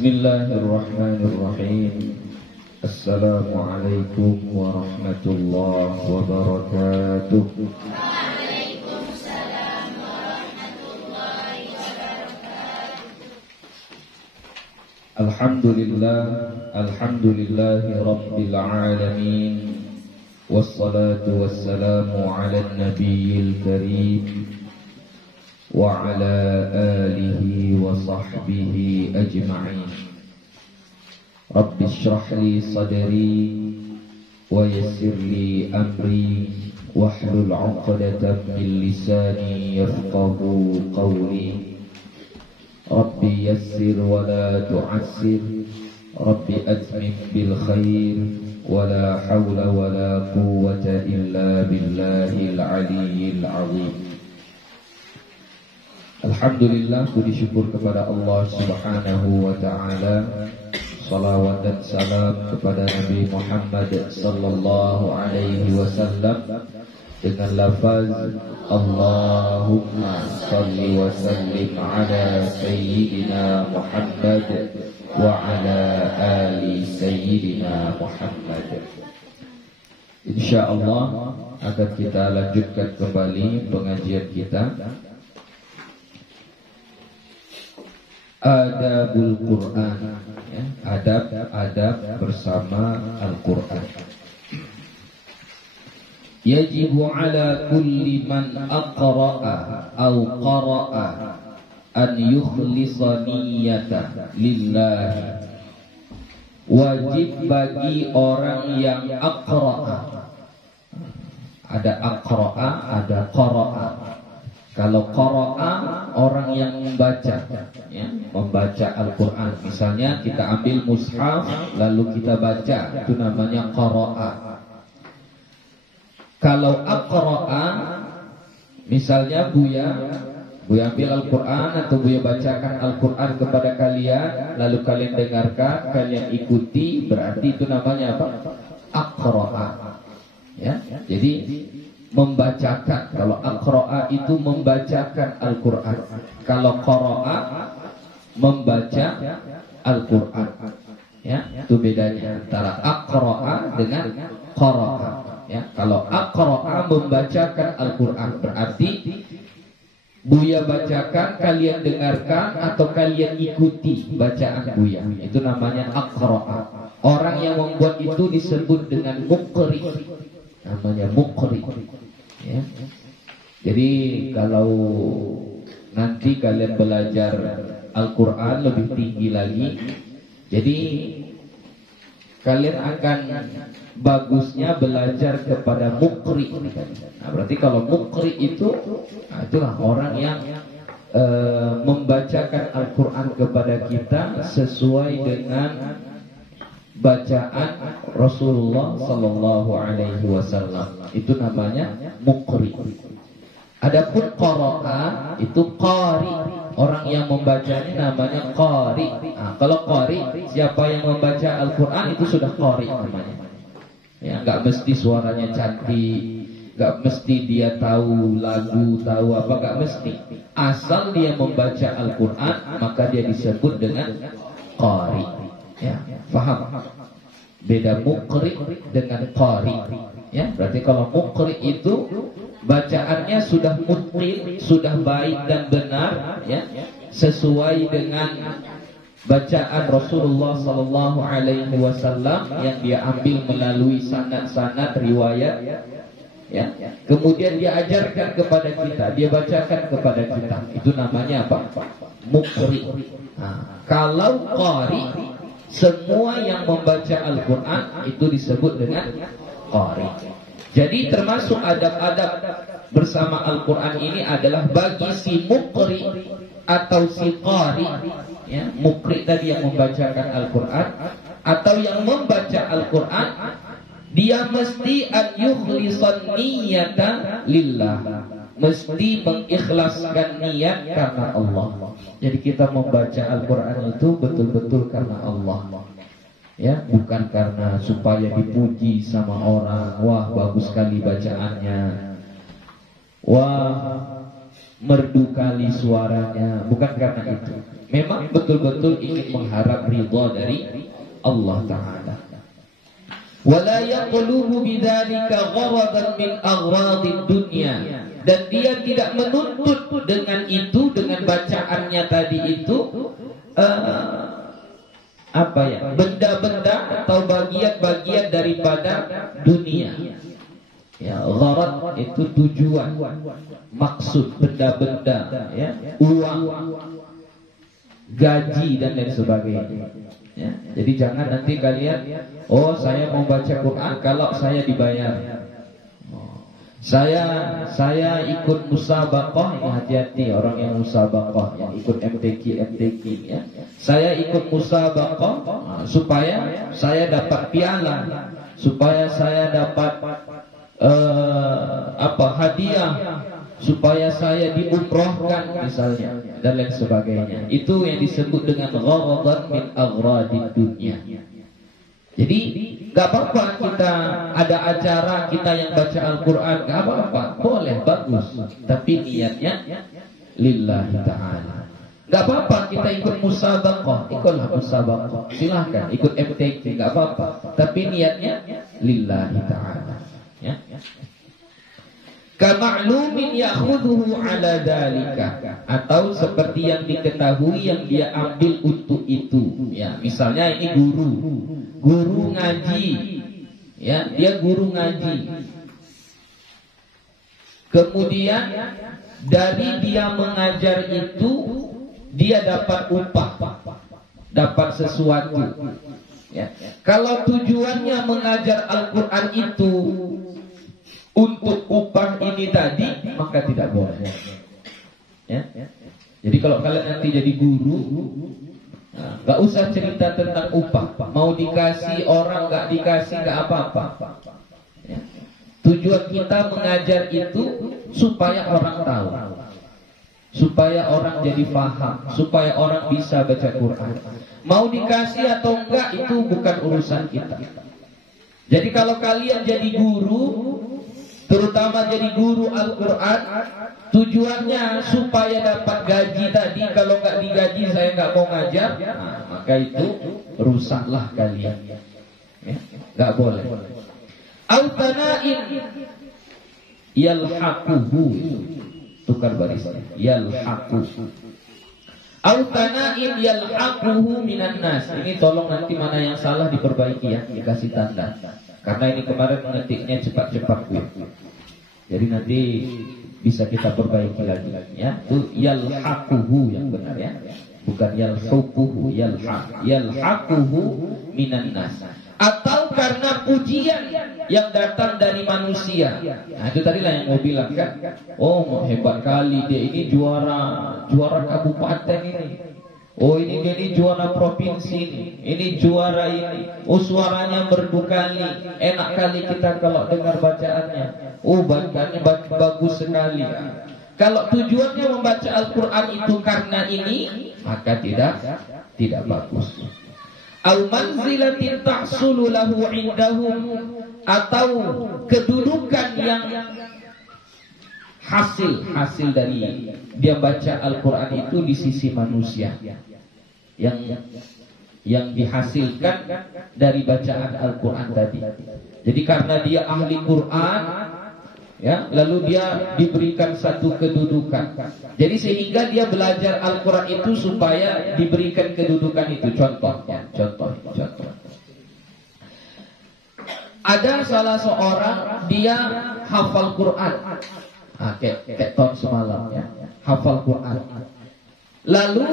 Bismillahirrahmanirrahim. Assalamualaikum warahmatullahi wabarakatuh. Waalaikumsalam warahmatullahi wabarakatuh. Alhamdulillahi rabbil alamin. Wassalatu wassalamu ala nabiyil karim wa ala alihi wa sahbihi ajma'in. Rabbi shrah li sadri wa yassir li amri wahlul 'uqdatam min lisani yafqahu qawli. Rabbi yassir wa la tu'assir, Rabbi atmim bil khair, wa la hawla wa la quwwata illa billahil aliyyil 'azim. Alhamdulillah, puji syukur kepada Allah Subhanahu wa ta'ala. Salawat dan salam kepada Nabi Muhammad sallallahu alaihi wasallam dengan lafaz Allahumma salli wa sallim ala sayyidina Muhammad wa ala ali sayyidina Muhammad. Insyaallah akan kita lanjutkan kembali pengajian kita Adabul Quran, ya, adab bersama Al-Quran. Yajibu ala kulli man aqra'a aw qara'a an yukhlisa niyyata lillahi. Wajib bagi orang yang aqra'a. Ada aqra'a, ada qara'a. Kalau qara'a orang yang membaca, ya, membaca Al-Quran. Misalnya kita ambil mushaf lalu kita baca, itu namanya qara'a. Kalau aqra'a, misalnya Buya ambil Al-Quran atau Buya bacakan Al-Quran kepada kalian, lalu kalian dengarkan, kalian ikuti, berarti itu namanya apa? Aqra'a. Ya, jadi membacakan. Kalau aqra'a itu membacakan Al-Quran. Kalau qara'a membaca Al-Quran. Ya, itu bedanya antara aqra'a dengan qara'a. Ya, kalau aqra'a membacakan Al-Quran, berarti Buya bacakan, kalian dengarkan atau kalian ikuti bacaan Buya. Itu namanya aqra'a. Orang yang membuat itu disebut dengan muqri. Namanya muqri. Ya. Jadi kalau nanti kalian belajar Al-Quran lebih tinggi lagi, jadi kalian akan bagusnya belajar kepada muqri. Nah, berarti kalau muqri itu itulah orang yang membacakan Al-Quran kepada kita sesuai dengan bacaan Rasulullah sallallahu alaihi wasallam. Itu namanya muqri. Adapun qara'a itu qari. Orang yang membacanya namanya qari. Nah, kalau qari, siapa yang membaca Al-Quran itu sudah qari namanya. Ya, enggak mesti suaranya cantik, enggak mesti dia tahu lagu, tahu apa, enggak mesti. Asal dia membaca Al-Quran, maka dia disebut dengan qari. Ya, paham? Beda muqri dengan qari. Ya, berarti kalau muqri itu bacaannya sudah mutqin, sudah baik dan benar, ya, sesuai dengan bacaan Rasulullah sallallahu alaihi wasallam yang dia ambil melalui sanad-sanad riwayat, ya. Kemudian dia ajarkan kepada kita, dia bacakan kepada kita. Itu namanya apa? Muqri. Nah, kalau qari, semua yang membaca Al-Quran itu disebut dengan qari. Jadi termasuk adab-adab bersama Al-Quran ini adalah bagi si muqri atau si qari, ya, muqri tadi yang membacakan Al-Quran atau yang membaca Al-Quran, dia mesti an yukhlisan niyyata lillah, mesti mengikhlaskan niat karena Allah. Jadi kita membaca Al-Quran itu betul-betul karena Allah. Ya, bukan karena supaya dipuji sama orang. Wah, bagus sekali bacaannya. Wah, merdu kali suaranya, bukan karena itu. Memang betul-betul ingin mengharap ridha dari Allah Ta'ala. Wala yaqlubu bidzalika gharadan min aghradid dunya, dan dia tidak menuntut dengan itu, dengan bacaannya tadi itu benda-benda atau bagian-bagian daripada dunia. Ya, gharad itu tujuan, maksud, benda-benda, ya, uang, gaji dan lain sebagainya. Ya, jadi jangan nanti kalian, oh saya mau baca Quran kalau saya dibayar. Saya ikut musabaqah, ini hati-hati orang yang musabaqah, yang ikut MTQ ya. Saya ikut musabaqah supaya saya dapat piala, supaya saya dapat hadiah, supaya saya diumrohkan misalnya dan lain sebagainya. Itu yang disebut dengan gharadan min aghradid dunya. Jadi gak apa-apa kita ada acara kita yang baca Al-Quran, gak apa-apa, boleh, bagus, tapi niatnya lillahi ta'ala. Gak apa-apa kita ikut musabaqah, ikutlah musabaqah, silahkan ikut MTQ, gak apa-apa, tapi niatnya lillahi ta'ala, ya. Kama'lumin ya'khudhuhu ala dhalika, atau seperti yang diketahui yang dia ambil untuk itu, ya. Misalnya ini guru ngaji, ya, dia guru ngaji. Kemudian dari dia mengajar itu dia dapat upah, dapat sesuatu, ya. Kalau tujuannya mengajar Al-Quran itu untuk upah ini tadi, maka tidak boleh, ya. Jadi kalau kalian nanti jadi guru, gak usah cerita tentang upah, mau dikasih orang gak dikasih gak apa-apa, ya. Tujuan kita mengajar itu supaya orang tahu, supaya orang jadi paham, supaya orang bisa baca Quran. Mau dikasih atau enggak itu bukan urusan kita. Jadi kalau kalian jadi guru, terutama jadi guru Al-Quran, tujuannya supaya dapat gaji tadi. Kalau nggak digaji saya nggak mau ngajar, maka itu rusaklah kalian, ya. Nggak boleh. Al-tana'in yalhaquhu, tukar barisnya, yalhaquhu. Al-tana'in yalhaquhu minan nas. Ini tolong nanti mana yang salah diperbaiki, ya, dikasih tanda. Karena ini kemarin mengetiknya cepat-cepat, jadi nanti bisa kita perbaiki lagi, ya. Itu yalhaquhu yang benar, ya, bukan yalhaquhu, yalhaquhu minan nas. Atau karena pujian yang datang dari manusia. Nah, itu tadilah yang mau bilang kan, oh hebat kali dia ini juara kabupaten ini. Oh ini dia ini juara provinsi ini juara ini. Oh suaranya merdu kali, enak kali kita kalau dengar bacaannya. Oh bacaannya bagus sekali. Kalau tujuannya membaca Al-Quran itu karena ini, maka tidak bagus. Al-manzilatin tahsulu lahu indahum, atau kedudukan yang hasil dari dia baca Al-Quran itu di sisi manusia, yang dihasilkan dari bacaan Al-Quran tadi. Jadi karena dia ahli Quran, ya, lalu dia diberikan satu kedudukan. Jadi sehingga dia belajar Al-Quran itu supaya diberikan kedudukan itu. Contoh. Ada salah seorang dia hafal Quran, kayak tahun semalam, ya, hafal Quran. Lalu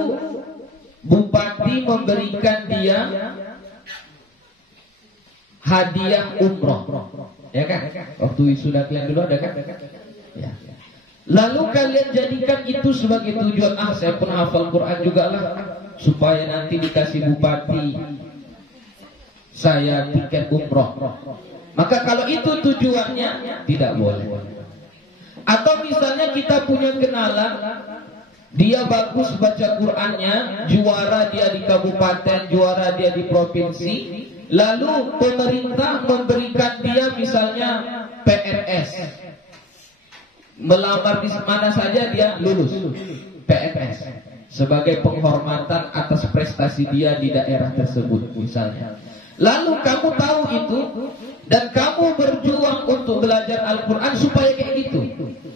bupati memberikan dia hadiah umroh, ya kan? Waktu wisuda kalian dulu ada kan? Ya. Lalu kalian jadikan itu sebagai tujuan, saya pun hafal Quran juga lah, supaya nanti dikasih bupati saya tiket umroh. Maka kalau itu tujuannya, tidak boleh. Atau misalnya kita punya kenalan, dia bagus baca Qurannya, juara dia di kabupaten, juara dia di provinsi. Lalu pemerintah memberikan dia misalnya PNS. melamar di mana saja dia lulus PNS sebagai penghormatan atas prestasi dia di daerah tersebut misalnya. Lalu kamu tahu itu dan kamu berjuang untuk belajar Al-Quran supaya kayak gitu.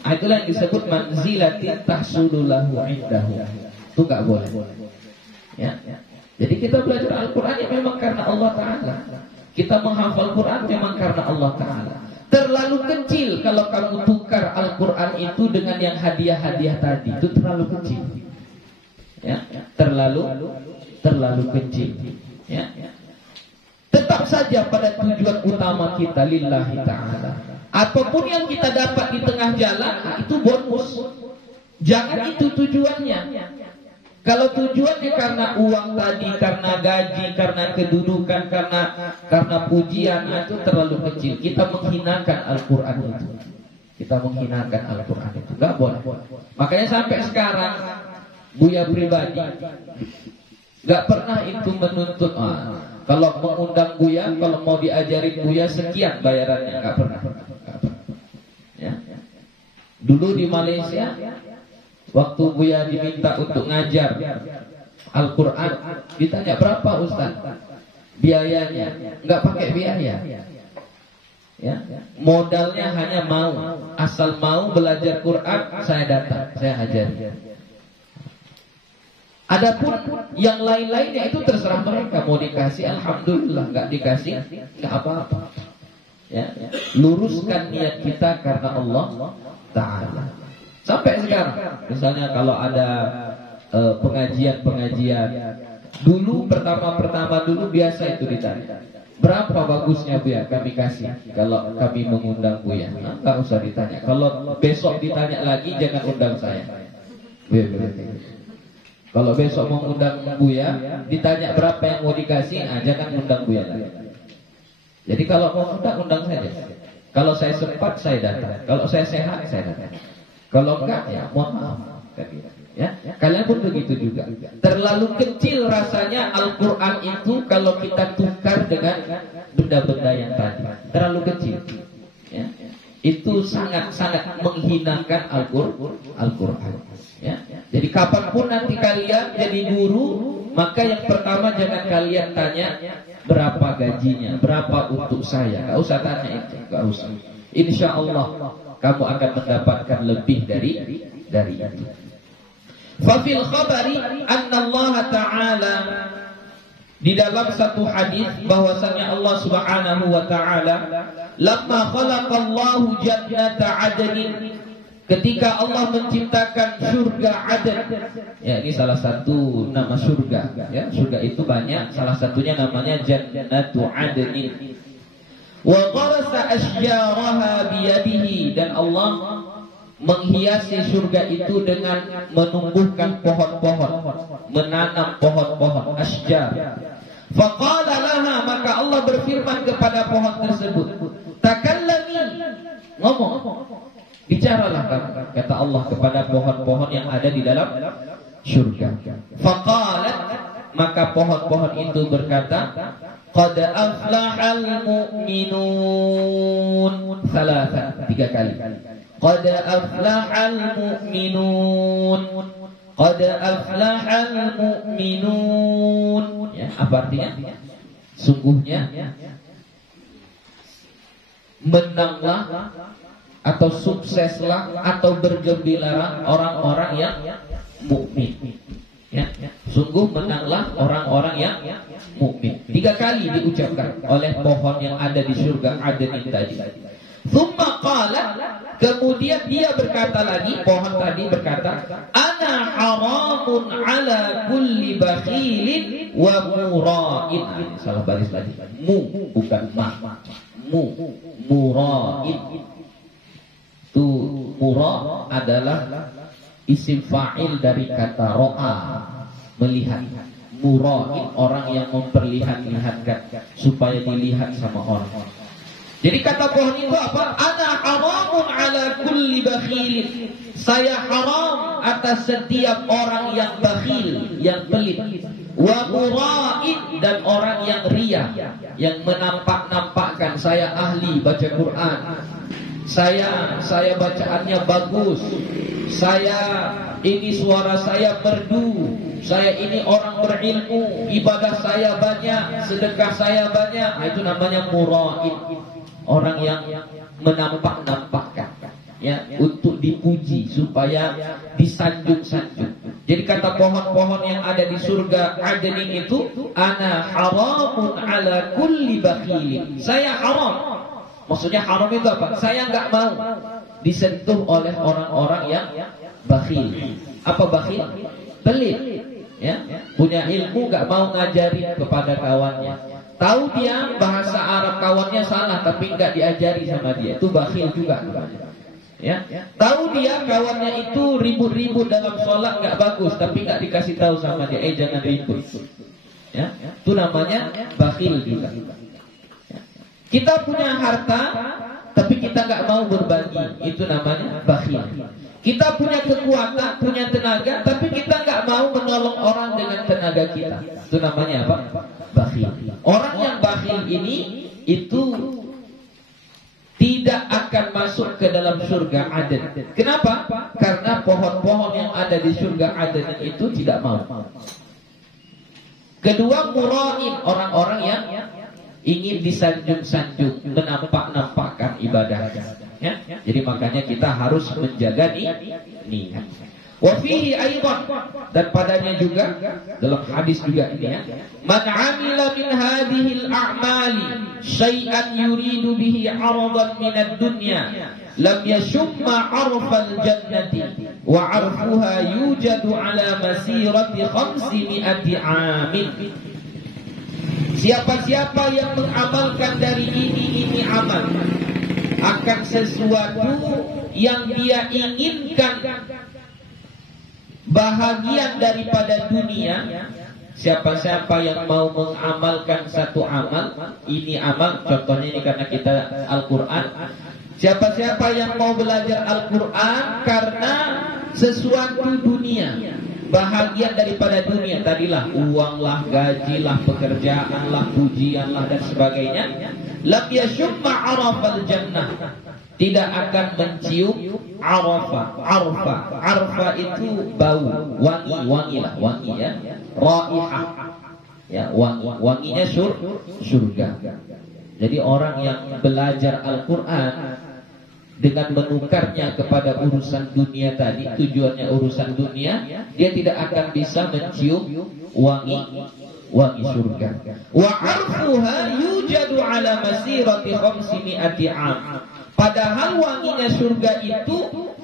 Itulah yang disebut manzilatin tahsululahu indahu. Itu nggak boleh. Ya. Jadi kita belajar Al-Quran ya memang karena Allah Ta'ala. Kita menghafal Quran memang karena Allah Ta'ala. Terlalu kecil kalau kamu tukar Al-Quran itu dengan yang hadiah-hadiah tadi. Itu terlalu kecil. Ya, terlalu kecil. Ya. Tetap saja pada tujuan utama kita lillahi ta'ala. Apapun yang kita dapat di tengah jalan itu bonus. Jangan itu tujuannya. Kalau tujuannya karena uang tadi, karena gaji, karena kedudukan, karena pujian, itu terlalu kecil. Kita menghinakan Al-Quran itu. Kita menghinakan Al-Quran itu. Gak boleh. Makanya sampai sekarang Buya pribadi gak pernah itu menuntut kalau mengundang Buya, kalau mau diajarin Buya sekian bayarannya, gak pernah. Ya. Dulu di Malaysia, waktu Buya diminta untuk ngajar Al-Quran, ditanya berapa Ustaz biayanya, nggak pakai biaya. Ya. Modalnya hanya mau, asal mau belajar Quran, saya datang, saya ajari. Adapun yang lain-lainnya itu terserah mereka, mau dikasih alhamdulillah, nggak dikasih nggak apa-apa. Ya. Luruskan niat kita karena Allah Ta'ala. Sampai sekarang, misalnya kalau ada pengajian-pengajian, dulu pertama dulu biasa itu ditanya, berapa bagusnya Buya kami kasih kalau kami mengundang Buya. Nggak usah ditanya. Kalau besok ditanya lagi jangan undang saya. Kalau besok mau undang Buya, ditanya berapa yang mau dikasih, jangan undang Buya lagi. Jadi kalau mau undang saja. Kalau saya sempat saya datang. Kalau saya sehat saya datang. Kalau enggak ya mohon maaf. Ya, kalian pun begitu juga. Terlalu kecil rasanya Al-Quran itu kalau kita tukar dengan benda-benda yang tadi. Terlalu kecil. Ya. Itu sangat-sangat menghinakan Al-Quran. Ya. Jadi kapanpun nanti kalian jadi guru, maka yang pertama jangan kalian tanya berapa gajinya, berapa untuk saya. Gak usah tanya itu, gak usah. Insya Allah kamu akan mendapatkan lebih dari itu. Fafil khabari anna Allah Ta'ala, di dalam satu hadis bahwasanya Allah Subhanahu wa Ta'ala lamma khalaqallahu jannata adnin, ketika Allah menciptakan surga Aden. Ya, ini salah satu nama surga. Ya, surga itu banyak, salah satunya namanya Jannatu Adnin. Wa gharasa asyjaraha biyadihi, dan Allah menghiasi surga itu dengan menumbuhkan pohon-pohon, menanam pohon-pohon asjar. Faqala laha, maka Allah berfirman kepada pohon tersebut, takallami, ngomong, bicaralah kamu, kata Allah kepada pohon-pohon yang ada di dalam surga. Faqalat, maka pohon-pohon itu berkata, qad aflahal mu'minun, tiga kali. Qad aflahal mu'minun, qad aflahal mu'minun. Ya, apa artinya? Sungguhnya menanglah atau sukseslah atau bergembiralah orang-orang yang mukmin. Ya, sungguh menanglah orang-orang yang mukmin. 3 kali diucapkan oleh pohon yang ada di surga Aden tadi. Tsumma qala, kemudian dia berkata lagi, pohon tadi berkata, ana haramun ala kulli bakhilin wa mura'in. Salah baris lagi. Mu bukan ma. Mura'in. Itu mura adalah isim fa'il dari kata ro'a, melihat. Mura'in, orang yang memperlihat-lihatkan supaya dilihat sama orang. Jadi kata pohon itu apa? Ana haramun ala kulli bakhilin. Saya haram atas setiap orang yang bakhil, yang pelit. Wa mura'in, dan orang yang riya, yang menampak-nampakkan saya ahli baca Quran, Saya bacaannya bagus, ini suara saya merdu, saya ini orang berilmu, ibadah saya banyak, sedekah saya banyak. Nah, itu namanya mura'in, orang yang menampak-nampakkan, ya, untuk dipuji supaya disanjung-sanjung. Jadi kata pohon-pohon yang ada di surga Adnin itu, ana haramun ala kulli bakhilin. Saya haram. Maksudnya haram itu apa? Saya nggak mau disentuh oleh orang-orang yang bakhil. Apa bakhil? Pelit, ya. Punya ilmu nggak mau ngajarin kepada kawannya. Tahu dia bahasa Arab kawannya salah, tapi nggak diajari sama dia. Itu bakhil juga. Ya. Tahu dia kawannya itu ribut-ribut dalam sholat nggak bagus, tapi nggak dikasih tahu sama dia. Jangan ribut. Ya. Itu namanya bakhil juga. Kita punya harta, tapi kita nggak mau berbagi. Itu namanya bakhil. Kita punya kekuatan, punya tenaga, tapi kita nggak mau menolong orang dengan tenaga kita. Itu namanya apa? Bakhil. Orang yang bakhil ini itu tidak akan masuk ke dalam surga Aden. Kenapa? Karena pohon-pohon yang ada di surga Aden itu tidak mau. Kedua, mura'in, orang-orang yang ingin disanjung-sanjung, menampak-nampakkan ibadahnya. Ya? Jadi makanya kita harus menjaga niat. Wa fihi aidan, dan padanya juga dalam hadis juga ini, ya. Man 'amila min hadhil a'mali syai'an yuridu bihi 'aradan min ad-dunya lam yashumma 'arfal jannati wa 'arfuha yujadu 'ala masirati 500 amin. Siapa-siapa yang mengamalkan dari ini amal akan sesuatu yang dia inginkan bahagian daripada dunia. Siapa-siapa yang mau mengamalkan satu amal, ini amal, contohnya ini karena kita Al-Quran. Siapa-siapa yang mau belajar Al-Quran karena sesuatu dunia, bahagian daripada dunia, tadilah uanglah, gajilah, pekerjaanlah, pujianlah dan sebagainya, lam yashumma arafal jannah, tidak akan mencium arfa itu bau, wangi lah, wangi, ya, raihah, ya, wanginya surga. Jadi orang yang belajar Al-Quran dengan menukarnya kepada urusan dunia tadi, tujuannya urusan dunia, dia tidak akan bisa mencium wangi surga. Wa arfuha yujadu ala masirati 500 am. Padahal wanginya surga itu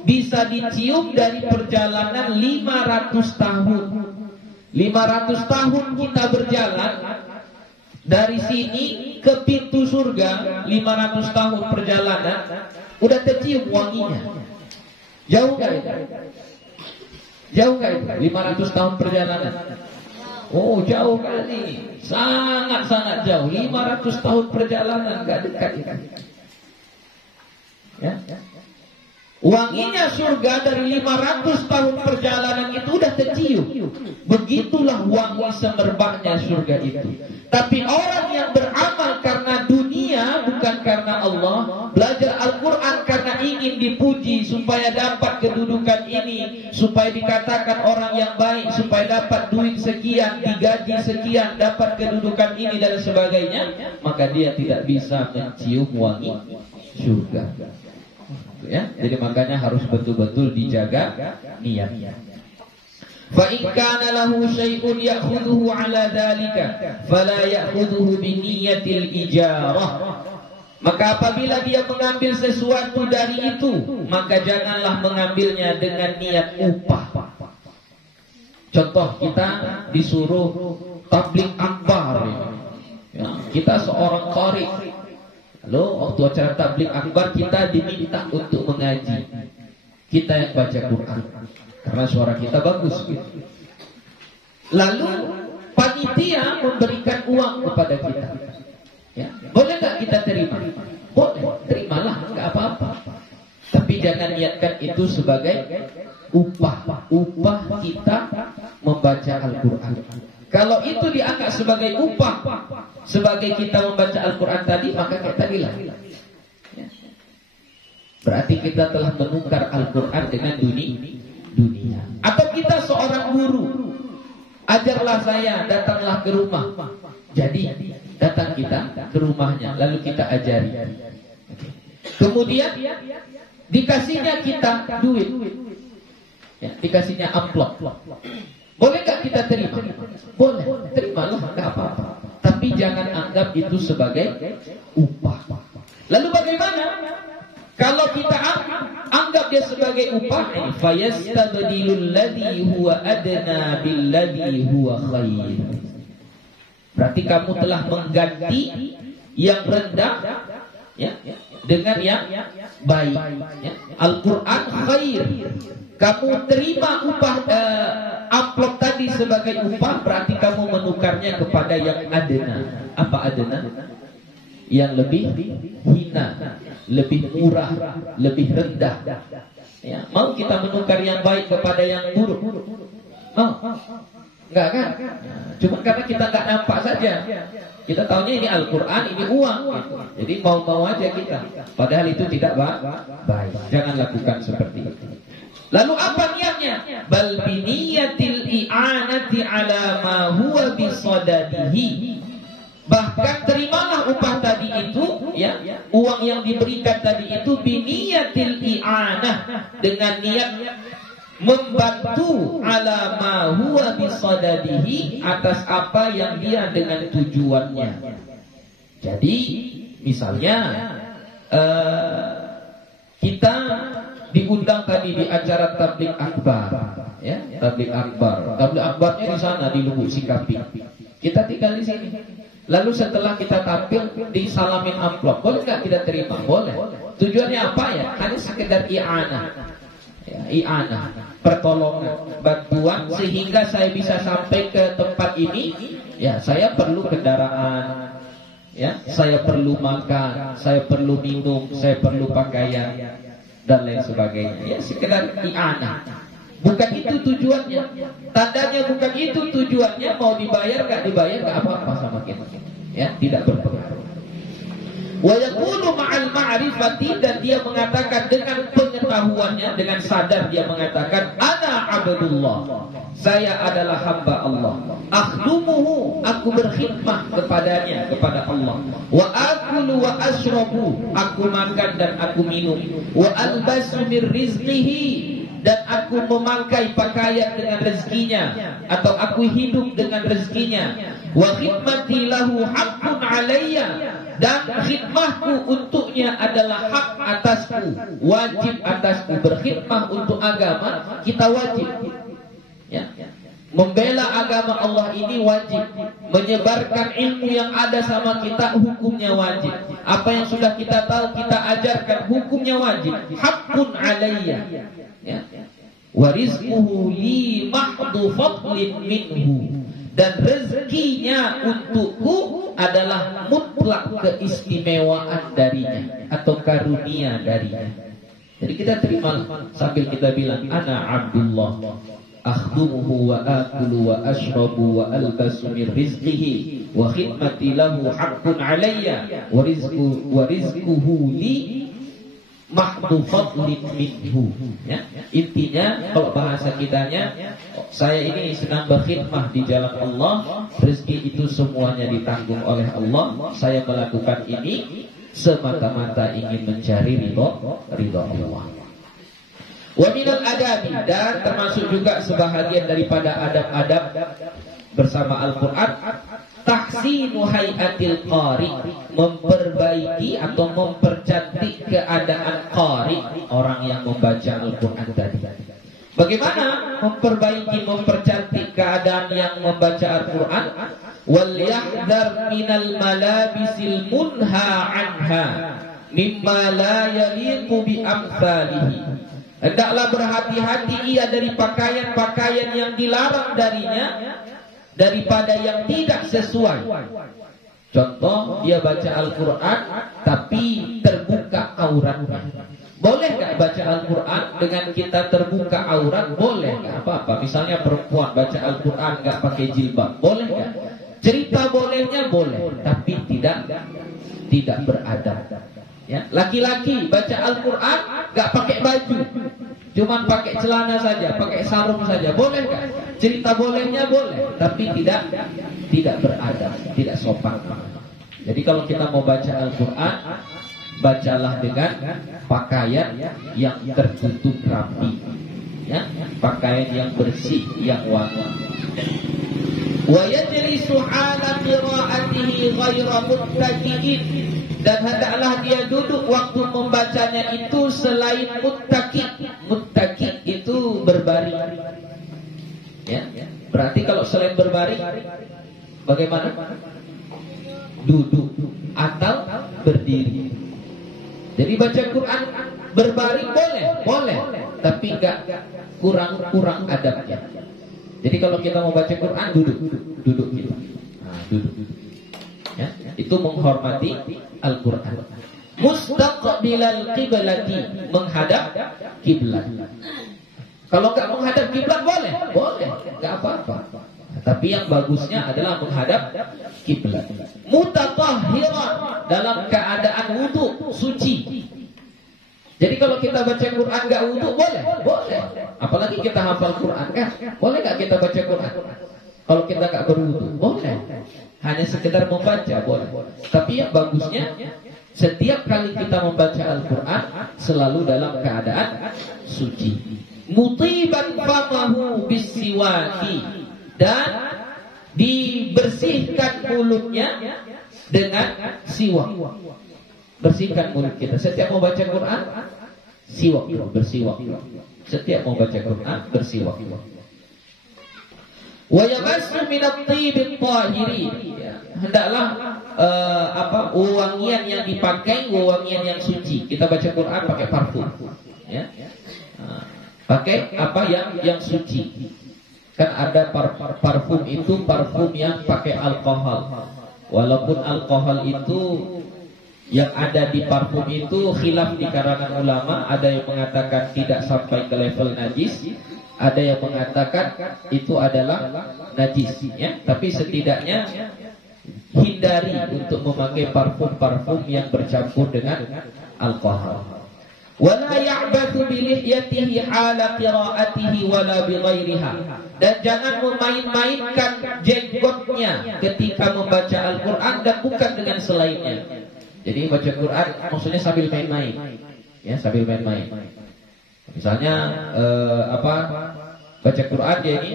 bisa dicium dari perjalanan 500 tahun. 500 tahun kita berjalan dari sini ke pintu surga, 500 tahun perjalanan, udah tercium wanginya. Jauh gak itu? Jauh gak itu? 500 tahun perjalanan. Oh, jauh kali. Sangat-sangat jauh. 500 tahun perjalanan, gak dekat itu. Ya? Wanginya surga dari 500 tahun perjalanan itu udah tercium. Begitulah wangi semerbaknya surga itu. Tapi orang yang beramal karena dunia, bukan karena Allah, belajar Al-Quran karena ingin dipuji, supaya dapat kedudukan ini, supaya dikatakan orang yang baik, supaya dapat duit sekian, digaji sekian, dapat kedudukan ini dan sebagainya, maka dia tidak bisa mencium wangi surga. Ya, jadi makanya harus betul-betul dijaga niatnya. Fa in kana lahu syai'un ya'khudhuhu 'ala dzalika fala ya'khudhuhu bi niyyatil ijarah. Maka apabila dia mengambil sesuatu dari itu, maka janganlah mengambilnya dengan niat upah. Contoh, kita disuruh tabligh akbar. Ya, kita seorang qari. Lalu waktu acara tabligh akbar kita diminta untuk mengaji. Kita yang baca Quran karena suara kita bagus. Lalu panitia memberikan uang kepada kita. Ya, boleh nggak kita terima? Boleh, terimalah, nggak apa-apa. Tapi jangan niatkan itu sebagai upah kita membaca Al-Quran. Kalau itu dianggap sebagai upah, sebagai kita membaca Al-Quran tadi, maka kayak tadilah. Berarti kita telah menukar Al-Quran dengan dunia. Atau kita seorang guru, ajarlah saya, datanglah ke rumah. Jadi datang kita ke rumahnya, lalu kita ajari. Kemudian dikasihnya kita duit, ya, dikasihnya amplop. Boleh gak kita terima? Boleh, terimalah, gak apa-apa. Tapi jangan anggap itu sebagai upah. Lalu bagaimana kalau kita anggap dia sebagai upah? Fayastabdilul ladzi huwa adna bil ladzi huwa khair. Berarti kamu telah mengganti yang rendah, ya, dengan yang baik, ya. Al-Quran khair. Kamu terima upah amplop tadi sebagai upah, berarti kamu menukarnya kepada yang adna. Apa adna? Yang lebih hina, lebih murah, lebih rendah. Ya, mau kita menukar yang baik kepada yang buruk? Mau? Enggak kan? Cuma karena kita enggak nampak saja. Kita tahunya ini Al-Quran, ini uang. Jadi mau-mau aja kita. Padahal itu tidak baik. Jangan lakukan seperti itu. Lalu apa niatnya? Bal biniyatil i'anati ala ma huwa bisadadihi. Bahkan terimalah upah tadi itu, ya, uang yang diberikan tadi itu biniyatil i'anah, dengan niat membantu ala ma huwa bisadadihi, atas apa yang dia dengan tujuannya. Jadi misalnya kita diundang tadi di acara tabligh akbar, ya, tabligh akbar. Tabligh akbarnya di sana di Lubuk Sikapi. Kita tinggal di sini. Lalu setelah kita tampil disalamin amplop, boleh nggak kita terima? Boleh. Tujuannya apa ya? Hanya sekedar i'anah, ya, i'anah, pertolongan, bantuan, sehingga saya bisa sampai ke tempat ini. Ya, saya perlu kendaraan, ya, saya perlu makan, saya perlu minum, saya perlu pakaian, dan lain sebagainya. Ya, sekedar i'anah. Bukan itu tujuannya. Tandanya bukan itu tujuannya. Mau dibayar gak dibayar gak apa-apa sama kita. Ya, tidak berpengaruh. Wa yaqulu ma'al ma'rifati, dan dia mengatakan dengan pengetahuannya, dengan sadar dia mengatakan, ana abdullah, saya adalah hamba Allah. Akhdumuhu, aku berkhidmah kepadanya, kepada Allah. Wa akulu wa ashrabu, aku makan dan aku minum. Wa albasu min rizqihi, dan aku memakai pakaian dengan rezekinya, atau aku hidup dengan rezekinya. Wa khidmati lahu haqqun alayya, dan khidmahku untuknya adalah hak atasku, wajib atasku. Berkhidmah untuk agama kita wajib, ya. Membela agama Allah ini wajib. Menyebarkan ilmu yang ada sama kita hukumnya wajib. Apa yang sudah kita tahu kita ajarkan hukumnya wajib. Haqqun alayya, ya. Wa rizquhu li mahdu fadlin minhu, dan rezekinya untukku adalah mutlak keistimewaan darinya, atau karunia darinya. Jadi kita terima sambil kita bilang ana abdullah, akhdumuhu wa akulu wa ashrabu wa albasu min rizqihi wa khidmati lahu haqqun alayya wa rizquhu li mahdu fadlin minhu, ya. Intinya kalau bahasa kitanya, saya ini sedang berkhidmah di jalan Allah, rezeki itu semuanya ditanggung oleh Allah. Saya melakukan ini semata-mata ingin mencari ridho Allah. Wa minal adabi, dan termasuk juga sebahagian daripada adab-adab bersama Al-Quran, tahsinu hayatil qari, memperbaiki atau mempercantik keadaan qari, orang yang membaca Al-Quran tadi. Bagaimana memperbaiki, mempercantik keadaan yang membaca Al-Quran? Wal yahdhar minal malabisil munha anha mimma la yaliqu bi amsalihi. Hendaklah berhati-hati ia dari pakaian-pakaian yang dilarang darinya, daripada yang tidak sesuai. Contoh, dia baca Al-Quran tapi terbuka auratnya. Boleh gak baca Al-Quran dengan kita terbuka aurat? Boleh, gak apa-apa. Misalnya perempuan baca Al-Quran gak pakai jilbab, boleh gak? Cerita bolehnya boleh, tapi tidak beradab. Ya, laki-laki baca Al-Quran nggak pakai baju, cuman pakai celana saja, pakai sarung saja, boleh nggak? Cerita bolehnya boleh, tapi tidak beradab, tidak sopan. Jadi kalau kita mau baca Al-Quran, bacalah dengan pakaian yang tertutup rapi, ya, pakaian yang bersih, yang wangi. Wa yajlisu ala qira'atihi ghayra muttaqi'in, dan hendaklah dia duduk waktu membacanya itu selain muttaqi. Muttaqi itu berbaring. Ya, berarti kalau selain berbaring bagaimana? Duduk atau berdiri. Jadi baca Quran berbaring boleh, tapi enggak kurang adabnya. Jadi kalau kita mau baca Quran duduk gitu. Nah, duduk. Ya, itu menghormati Al-Quran. Mustaqbilal qiblati, menghadap kiblat. Kalau enggak menghadap kiblat boleh, enggak apa-apa. Tapi yang bagusnya adalah menghadap kiblat. Mutatahhiran, dalam keadaan wudu, suci. Jadi kalau kita baca Quran enggak wudu boleh. Apalagi kita hafal Quran kan? Boleh enggak kita baca Quran? Kalau kita enggak berwudu, boleh. Hanya sekedar membaca boleh. Tapi yang bagusnya setiap kali kita membaca Al-Quran selalu dalam keadaan suci. Mutiban famahu bisiwaki, dan dibersihkan mulutnya dengan siwak. Bersihkan mulut kita. Setiap mau baca Quran, siwak, bersiwak. Setiap mau baca Quran, bersiwak. Wa yamassu min at-tibit tahiri, hendaklah wangian yang dipakai, wangian yang suci. Kita baca Quran pakai parfum, ya. Pakai apa yang suci. Kan ada parfum itu parfum yang pakai alkohol. Walaupun alkohol itu yang ada di parfum itu khilaf di kalangan ulama, ada yang mengatakan tidak sampai ke level najis, ada yang mengatakan itu adalah najis, ya. Tapi setidaknya hindari untuk memakai parfum-parfum yang bercampur dengan alkohol. Wala ya'bathu bi lihyatihi hala qira'atihi wala bi ghairiha, dan jangan memain-mainkan jenggotnya ketika membaca Al-Quran dan bukan dengan selainnya. Jadi baca Quran maksudnya sambil main-main, ya, sambil main-main. Misalnya baca Quran ya ini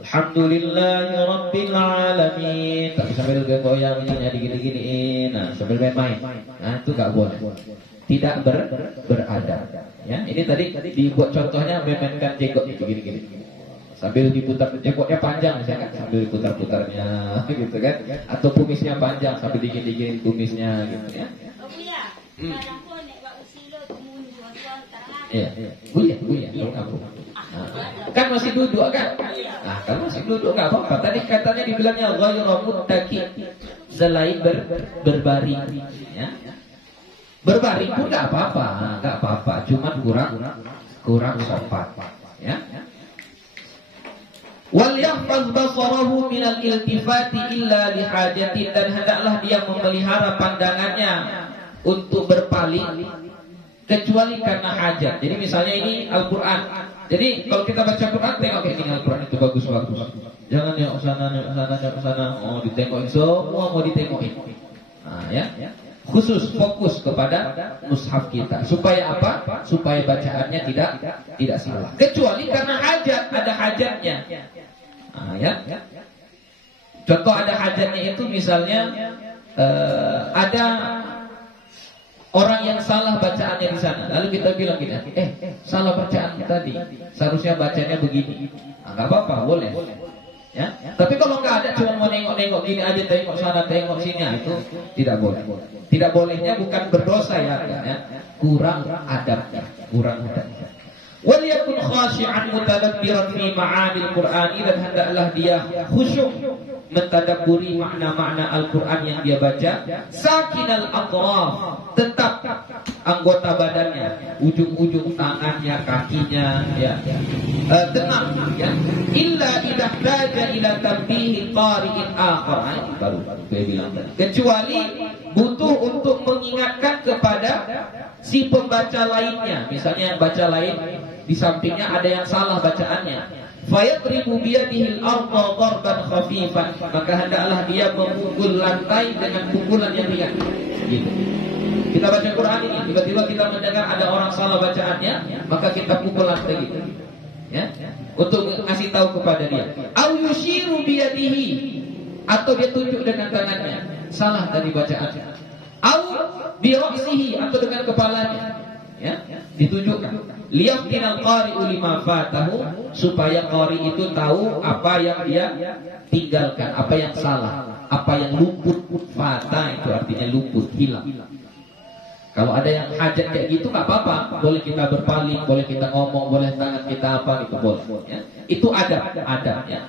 Alhamdulillahi Rabbil Alamin, tapi sambil goyang ininya digini-giniin, nah sambil main-main. Nah itu gak boleh, tidak beradab. Ya, ini tadi dibuat contohnya memainkan jenggot itu gini-gini. Sambil diputar, jenggotnya panjang misalkan, sambil diputar-putarnya gitu kan. Atau kumisnya panjang sambil digini-gini kumisnya gitu ya. Iya. Buya, aku. Kan masih duduk kan? Nah, kalau masih duduk enggak apa-apa. Tadi katanya dibilangnya ghairu muttaqi, selain berbaring, ya. Berbaring pun enggak apa-apa, cuma kurang sopan, ya. Wal yahfaz basarahu minal iltifati illa lihajatin, dan hendaklah dia memelihara pandangannya untuk berpaling kecuali karena hajat. Jadi misalnya ini Al-Quran. Jadi kalau kita baca Quran, tengok kayak gini, Al-Quran itu bagus. Jangan yang sana. Oh, ditengokin semua, mau ditengokin. Nah, ya. Khusus fokus kepada mushaf kita. Supaya apa? Supaya bacaannya tidak salah. Kecuali karena hajat, ada hajatnya. Nah, ya. Contoh ada hajatnya itu misalnya ada orang yang salah bacaannya di sana, lalu kita bilang gini, salah bacaan tadi, seharusnya bacanya begini. Nah, nggak apa-apa, boleh. Ya. Tapi kalau nggak ada, cuma mau nengok-nengok gini aja, tengok sana, tengok sini, itu tidak boleh. Tidak bolehnya bukan berdosa ya, kurang adabnya, Wal yakun khashi'an mutadabbiran fi ma'anil Qur'ani, dan hendaklah dia khusyuk mentadabburi makna-makna Al-Quran yang dia baca, sakinal atraf, tetap anggota badannya, ujung-ujung tangannya, kakinya, ya, tenang, ya. Illa idza ihtaja ila tanbihi qari'in akhar, baru saya bilang tadi. Kecuali butuh untuk mengingatkan kepada si pembaca lainnya, misalnya yang baca lain di sampingnya ada yang salah bacaannya. Fayadribu biyadihi al-ardha darban khafifan, maka hendaklah dia memukul lantai dengan pukulan yang ringan. Gitu. Kita baca Quran ini, tiba-tiba kita mendengar ada orang salah bacaannya, maka kita pukul lantai gitu. Ya, untuk ngasih tahu kepada dia. Au yushiru biyadihi, atau dia tunjuk dengan tangannya, salah tadi bacaannya. Au bi ra'sihi, atau dengan kepalanya. Ya, ditunjukkan. Liyaftinal qari'u lima fatahu, supaya qari itu tahu apa yang dia tinggalkan, apa yang salah, apa yang luput. Fata itu artinya luput, hilang. Kalau ada yang hajat kayak gitu nggak apa-apa, boleh kita berpaling, boleh kita ngomong, boleh tangan kita apa gitu, boleh. Ya. Itu ada. Ya.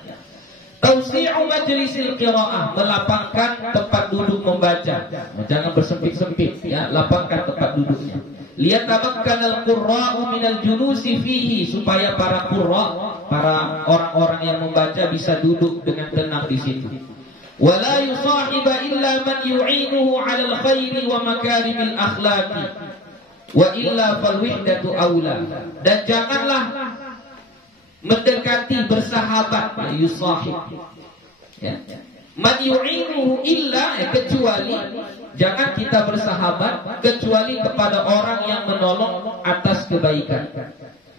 Tausi'u majlisil qira'ah, melapangkan tempat duduk membaca. Jangan bersempit-sempit, ya, lapangkan tempat duduknya. Liyatamakkanal qurra'u minal julusi fihi, supaya para qurra, para orang-orang yang membaca bisa duduk dengan tenang di situ. Wala yusahiba illa man yu'inuhu 'alal khairi wa makarimil akhlaqi, wa illa fal wihdatu aula. Dan janganlah mendekati bersahabat, yusahib, ya. Man yu'inuhu illa, kecuali jangan kita bersahabat kecuali kepada orang yang menolong atas kebaikan.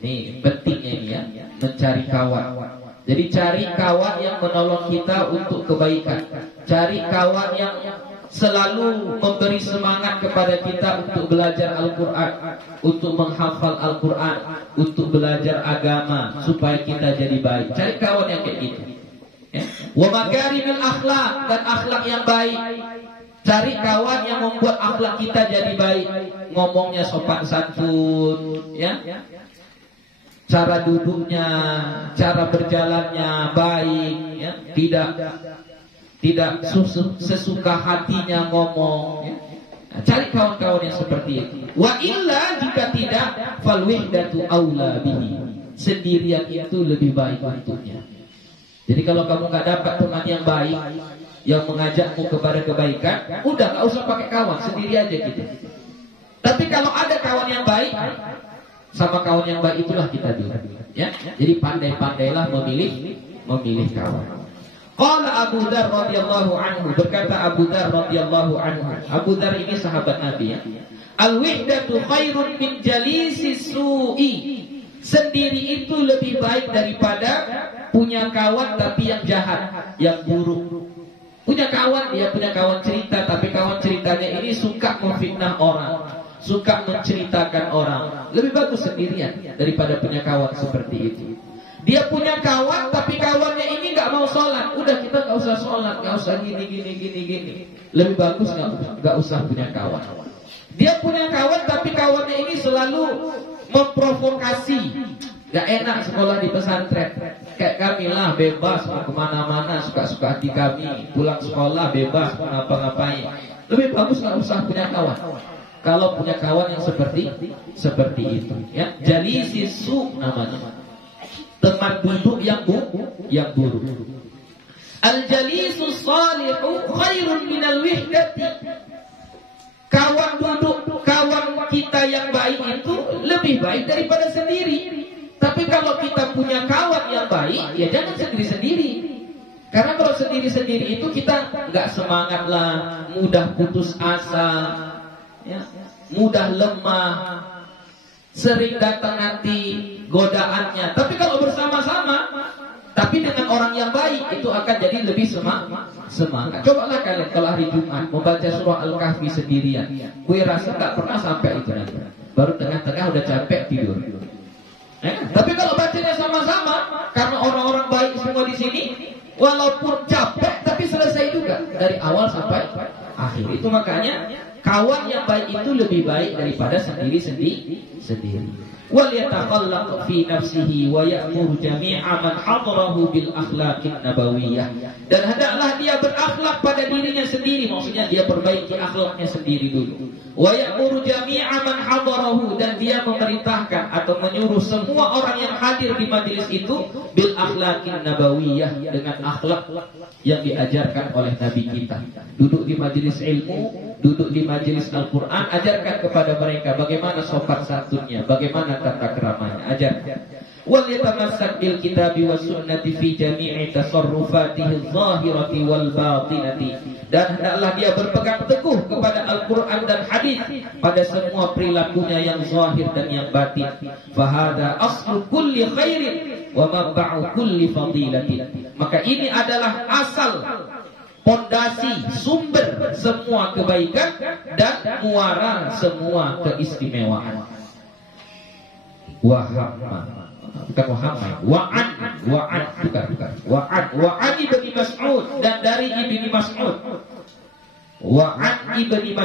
Nih pentingnya ini, ya, mencari kawan. Jadi cari kawan yang menolong kita untuk kebaikan. Cari kawan yang selalu memberi semangat kepada kita untuk belajar Al-Quran, untuk menghafal Al-Quran, untuk belajar agama, supaya kita jadi baik. Cari kawan yang kayak gitu. Wa makarimil akhlak, dan akhlak yang baik. Cari kawan yang membuat akhlak kita jadi baik. Ngomongnya sopan santun, ya. Cara duduknya, cara berjalannya baik, ya. Tidak sesuka hatinya ngomong, ya. Cari kawan-kawan yang seperti itu. Wa illa, jika tidak, fal wihdatu aula bihi, sendirian itu lebih baik untuknya. Jadi kalau kamu nggak dapat teman yang baik yang mengajakmu kepada kebaikan, udah nggak usah pakai kawan, sendiri aja gitu. Tapi kalau ada kawan yang baik, sama kawan yang baik itulah kita dulu, ya. Jadi pandai-pandailah memilih kawan. Qala Abu Dzar radhiyallahu anhu, berkata Abu Dzar radhiyallahu anhu. Abu Dzar ini sahabat Nabi, ya. Al-wihdatu khairun min jalisis su'i. Sendiri itu lebih baik daripada punya kawan tapi yang jahat, yang buruk. Punya kawan, dia punya kawan cerita, tapi kawan ceritanya ini suka memfitnah orang, suka menceritakan orang. Lebih bagus sendirian daripada punya kawan seperti itu. Dia punya kawan, tapi kawannya ini nggak mau sholat. Udah, kita nggak usah sholat, nggak usah gini. Lebih bagus nggak usah punya kawan. Dia punya kawan, tapi kawannya ini selalu memprovokasi. Gak enak sekolah di pesantren. Kayak kami lah, bebas mau kemana-mana, suka-suka hati kami. Pulang sekolah bebas mau ngapa-ngapain. Lebih bagus gak usah punya kawan. Kalau punya kawan yang seperti itu, ya. Jalisisu namanya, teman duduk yang buruk. Al-jalisus salihu khairun minal wihdati. Kawan duduk, kawan kita yang baik itu lebih baik daripada sendiri. Tapi kalau kita punya kawan yang baik, ya jangan sendiri-sendiri. Karena kalau sendiri-sendiri itu kita nggak semangat lah, mudah putus asa, ya, mudah lemah, sering datang nanti godaannya. Tapi kalau bersama-sama, tapi dengan orang yang baik, itu akan jadi lebih semangat. Cobalah kalian kalau hari Jumat membaca surah Al-Kahfi sendirian. Gue rasa nggak pernah sampai itu nanti. Baru tengah-tengah udah capek tidur. Tapi kalau bacanya sama-sama, karena orang-orang baik semua di sini, walaupun capek tapi selesai juga dari awal sampai akhir. Itu makanya kawan yang baik itu lebih baik daripada sendiri. Wal yatakhallaq fi nafsihi wa ya'muru jami'a man hadarahu bil akhlaqin nabawiyyah. Dan hendaklah dia berakhlak pada dirinya sendiri, maksudnya dia perbaiki akhlaknya sendiri dulu. Wa ya'muru jami'a man hadarahu, dan dia memerintahkan atau menyuruh semua orang yang hadir di majelis itu bil akhlaqin nabawiyyah, dengan akhlak yang diajarkan oleh Nabi kita. Duduk di majelis ilmu, duduk di majelis Al-Quran, ajarkan kepada mereka bagaimana sopan santunnya, bagaimana tata keramanya, ajarkan. Wal yatamassak bil kitabi was sunnati fi jami'i tasarrufatihi adh-dhahirati wal batinati. Dan hendaklah dia berpegang teguh kepada Al-Quran dan hadis pada semua perilakunya yang zahir dan yang batin. Fahada aslu kulli khairin wa mab'u kulli fadilatin. Maka ini adalah asal, pondasi, sumber semua kebaikan dan muara semua keistimewaan. Wa'an ibni Mas'ud, dan dari ibni Mas'ud. Wa'an ibni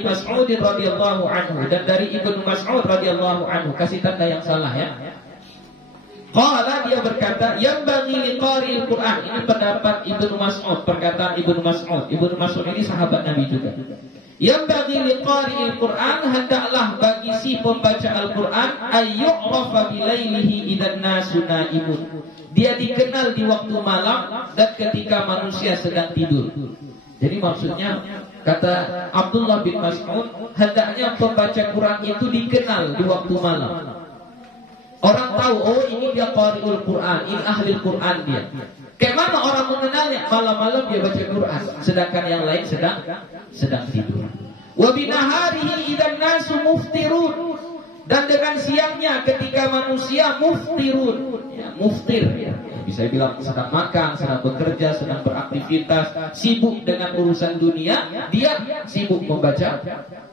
Mas'ud radhiyallahu anhu, dan dari ibnu Mas'ud radhiyallahu anhu. Kasih tanda yang salah ya. Qala, dia berkata, yang bagi liqari'il Quran. Ini pendapat Ibnu Mas'ud, perkataan Ibnu Mas'ud. Ibnu Mas'ud ini sahabat Nabi juga. Yang bagi liqari'il Quran, hendaklah bagi si pembaca Al-Quran, ayyu'rafa bilailihi idzan nasu naimun. Dia dikenal di waktu malam dan ketika manusia sedang tidur. Jadi maksudnya, kata Abdullah bin Mas'ud, hendaknya pembaca Quran itu dikenal di waktu malam. Orang tahu, oh ini dia qari'ul Quran, ini ahli Quran dia. Kayak mana orang mengenalnya? Malam-malam dia baca Quran, sedangkan yang lain sedang tidur. Wa binaharihi idzan nasu muftirun, dan dengan siangnya ketika manusia muftirun, ya, muftir ya. Bisa bilang sedang makan, sedang bekerja, sedang beraktivitas, sibuk dengan urusan dunia, dia sibuk membaca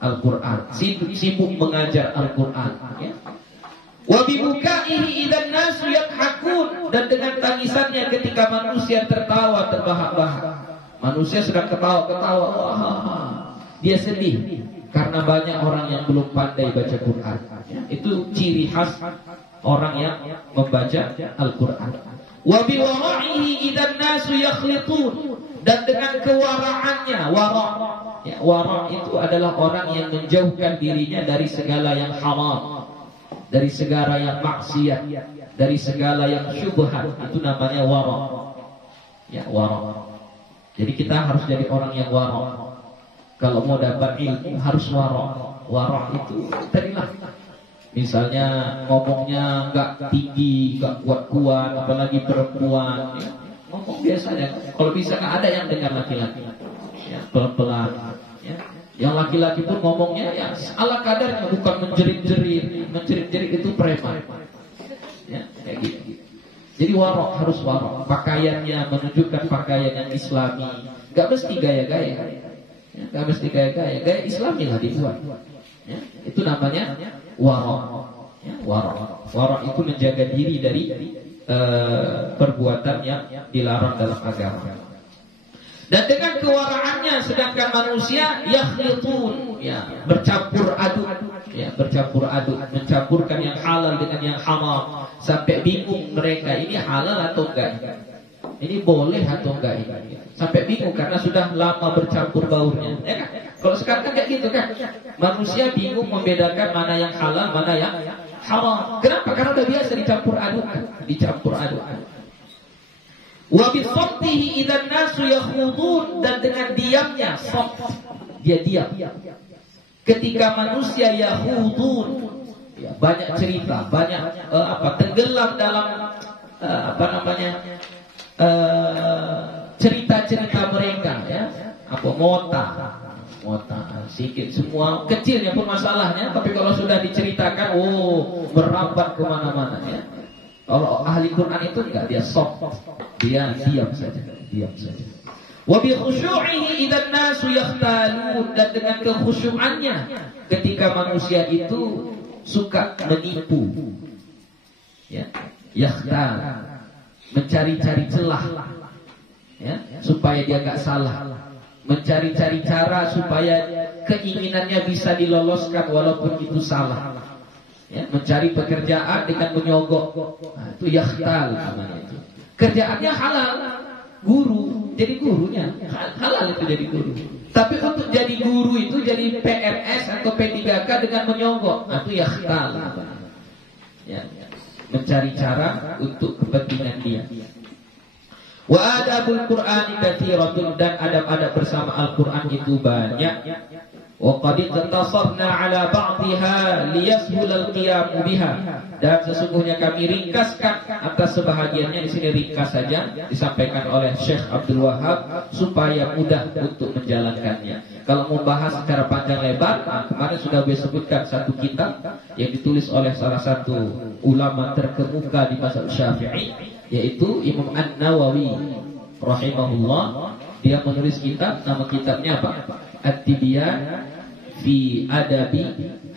Al-Quran, sibuk mengajar Al-Quran ya. Wa bibukaihi idzan nasu yadhakun, dan dengan tangisannya ketika manusia tertawa terbahak-bahak. Manusia sedang ketawa-ketawa, dia sedih karena banyak orang yang belum pandai baca Quran. Itu ciri khas orang yang membaca Al-Quran. Wa biwara'ihi idzan nasu yakhlitun, dan dengan kewara'annya, wara' itu adalah orang yang menjauhkan dirinya dari segala yang haram, dari segala yang maksiat, dari segala yang syubhat, itu namanya wara'. Ya, wara'. Jadi kita harus jadi orang yang wara'. Kalau mau dapat ilmu harus wara'. Wara' itu terilah. Misalnya ngomongnya enggak tinggi, enggak kuat-kuat, apalagi perempuan, ya. Ngomong biasanya. Kalau bisa enggak ada yang dengar laki-laki. Ya, pelan-pelan, ya. Yang laki-laki pun ngomongnya ya ala kadarnya, bukan menjerit-jerit. Menjerit-jerit itu preman. Ya, kayak gitu. Jadi wara', harus wara'. Pakaiannya menunjukkan pakaian yang Islami. Enggak mesti gaya-gaya. Ya, enggak mesti gaya-gaya. Gaya Islami lah dibuat. Ya, itu namanya wara'. Ya, wara'. Wara' itu menjaga diri dari perbuatan yang dilarang dalam agama. Dan dengan kewara'annya, sedangkan manusia yakhlitun, ya, bercampur aduk, ya, bercampur aduk, mencampurkan yang halal dengan yang haram, sampai bingung mereka ini halal atau enggak, ini boleh atau enggak ini, sampai bingung karena sudah lama bercampur baurnya, ya kan? Kalau sekarang kan kayak gitu kan, manusia bingung membedakan mana yang halal, mana yang haram. Kenapa? Karena udah biasa dicampur aduk, dicampur aduk. Wa bi sabtihi idzan nasu yakhudun, dan dengan diamnya, sabt, dia diam. Ketika manusia yakhudun, ya, banyak cerita, banyak tenggelam dalam cerita-cerita mereka, ya. Mota sikit, semua kecilnya pun masalahnya, tapi kalau sudah diceritakan, merambat kemana-mana, ya. Kalau ahli Quran itu enggak, dia soft, dia diam saja. Wa bi khusyu'ihi idzan nasu yakhtalun, dan dengan kekhusyuannya ketika manusia itu suka menipu, ya, yakhtal, mencari-cari celah, ya, supaya dia enggak salah. mencari-cari cara supaya keinginannya bisa diloloskan walaupun itu salah. Ya, mencari pekerjaan dengan menyogok, nah, itu yakhtal namanya itu. Kerjaannya halal, guru, jadi gurunya halal itu jadi guru. Tapi untuk jadi guru itu jadi PNS atau P3K dengan menyogok, nah, itu yakhtal. Ya, mencari cara untuk kepentingan dia. Wa adabul Qur'ani katsiratun, dan adab-adab bersama Al-Qur'an itu banyak. Wa qad iqtasarna ala ba'dihha liyashulal qiyam biha, dan sesungguhnya kami ringkaskan atas sebahagiannya. Di sini ringkas saja disampaikan oleh Syekh Abdul Wahab supaya mudah untuk menjalankannya. Kalau membahas secara panjang lebar, kemarin sudah saya sebutkan satu kitab yang ditulis oleh salah satu ulama terkemuka di mazhab Syafi'i, yaitu Imam An-Nawawi rahimahullah. Dia menulis kitab, nama kitabnya apa? At-Tibyan fi Adabi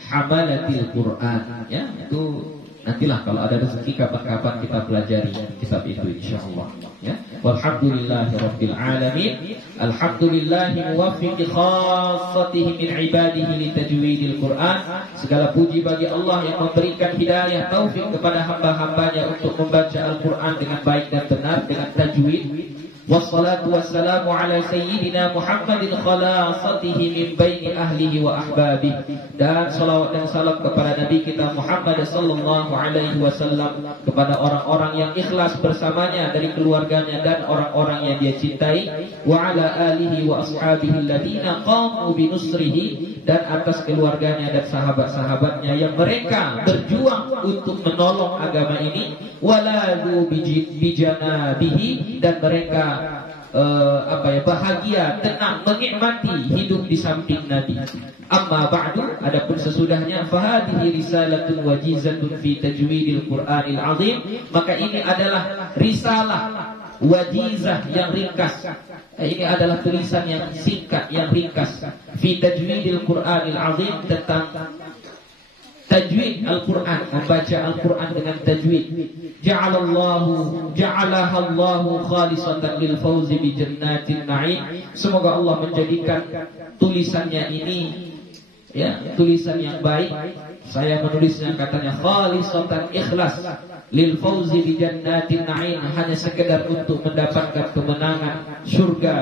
Hamalatil Quran. Ya, itu nantilah kalau ada rezeki kapan-kapan kita pelajari kitab itu insyaallah. Ya. Walhamdulillahi rabbil alamin. Alhamdulillahi muwaffiqi khassatihi min ibadihi li tajwidil Quran. Segala puji bagi Allah yang memberikan hidayah taufik kepada hamba-hambanya untuk membaca Al-Quran dengan baik dan benar dengan tajwid. Wassalatu wassalamu ala sayyidina Muhammadin khalasatihi min baini ahlihi wa ahbabihi. Dan salawat dan salam kepada Nabi kita Muhammad sallallahu alaihi wasallam, kepada orang-orang yang ikhlas bersamanya dari keluarganya dan orang-orang yang dia cintai. Wa ala alihi wa ashabihi alladhina qamu binusrihi, dan atas keluarganya dan sahabat-sahabatnya yang mereka berjuang untuk menolong agama ini. Waladu bijanabihi, dan mereka bahagia, tenang, menikmati hidup di samping Nabi. Amma ba'du, adapun sesudahnya, fahadihi risalatun wajizatun fi tajwidil Qur'anil azim, maka ini adalah risalah wajizah yang ringkas. Ini adalah tulisan yang singkat, yang ringkas, fi tajwidil Qur'anil azim, tentang tajwid Al-Quran, membaca Al-Quran dengan tajwid. Ja'alahallahu khalisatan lil fawzi bi jannatin na'im. Semoga Allah menjadikan tulisannya ini, ya, tulisan yang baik. Saya menulisnya katanya khalisatan, ikhlas, lil fawzi bi jannatin na'im, hanya sekedar untuk mendapatkan kemenangan surga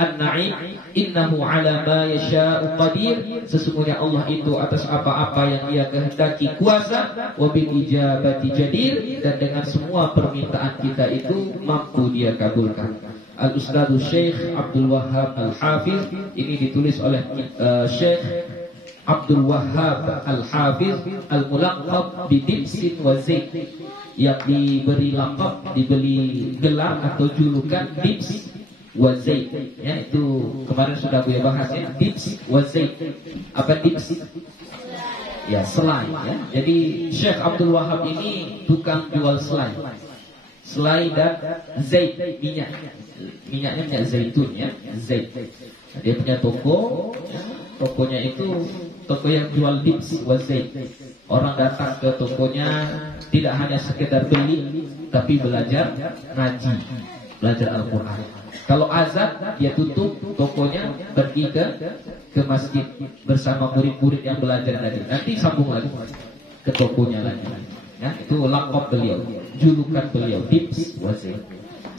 An-Na'im. Innahu ala ma yasha'u qadir, sesungguhnya Allah itu atas apa-apa yang Dia kehendaki kuasa. Wa bil ijabati jadir, dan dengan semua permintaan kita itu mampu Dia kabulkan. Al-Ustadz Syekh Abdul Wahab Al-Hafiz, ini ditulis oleh Syekh Abdul Wahab Al-Hafiz Al-Mulaqab bi Dibsin wa Zaid, yang diberi laqab, diberi gelar atau julukan Dibs wa Zaid. Ya, itu kemarin sudah gue bahas ya, Dibs wa Zaid. Apa Dibs? Ya, selai ya. Jadi Syekh Abdul Wahab ini tukang jual selai. Selai dan Zaid, minyak. Minyaknya minyak zaitun ya, Zaid. Dia punya toko, ya. Tokonya itu toko yang jual Dibs wa Zaid. Orang datang ke tokonya tidak hanya sekedar beli, tapi belajar ngaji, belajar Al-Quran. Kalau azan dia tutup tokonya, pergi ke masjid bersama murid-murid yang belajar tadi. Nanti sambung lagi ke tokonya lagi. Ya, itu laqab beliau, julukan beliau, Dibs wa Zaid.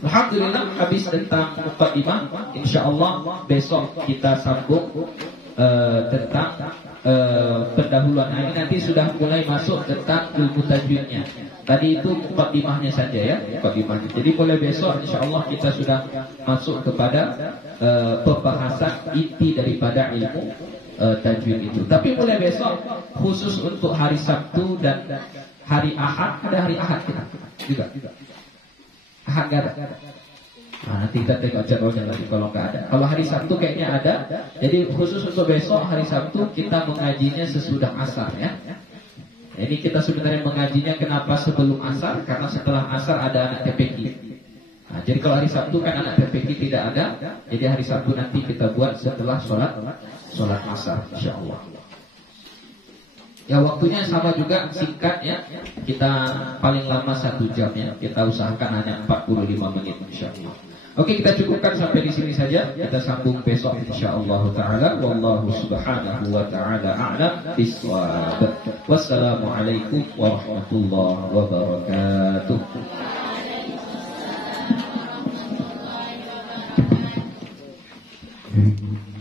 Alhamdulillah, habis tentang muqaddimah. Insyaallah besok kita sambung tentang pendahuluan. Ini nanti sudah mulai masuk tentang ilmu tajwidnya. Tadi itu muqaddimahnya saja ya, muqaddimahnya. Jadi mulai besok insyaallah kita sudah masuk kepada pembahasan inti daripada ilmu tajwid itu. Tapi mulai besok khusus untuk hari Sabtu dan hari Ahad, ada hari Ahad juga. Ahad nggak ada. Nah, nanti kita tengok jadwalnya lagi kalau nggak ada. Kalau hari Sabtu kayaknya ada. Jadi khusus untuk besok hari Sabtu kita mengajinya sesudah asar ya. Ini kita sebenarnya mengajinya kenapa sebelum asar? Karena setelah asar ada anak TPQ. Nah, jadi kalau hari Sabtu kan anak TPQ tidak ada. Jadi hari Sabtu nanti kita buat setelah sholat asar, insyaallah. Ya waktunya sama juga, singkat ya. Kita paling lama 1 jam ya. Kita usahakan hanya 45 menit insyaallah. Oke, kita cukupkan sampai di sini saja. Kita sambung besok insyaallah taala. Wallahu subhanahu wa taala a'lam bissawab. Wassalamualaikum warahmatullahi wabarakatuh. Waalaikumsalam warahmatullahi wabarakatuh.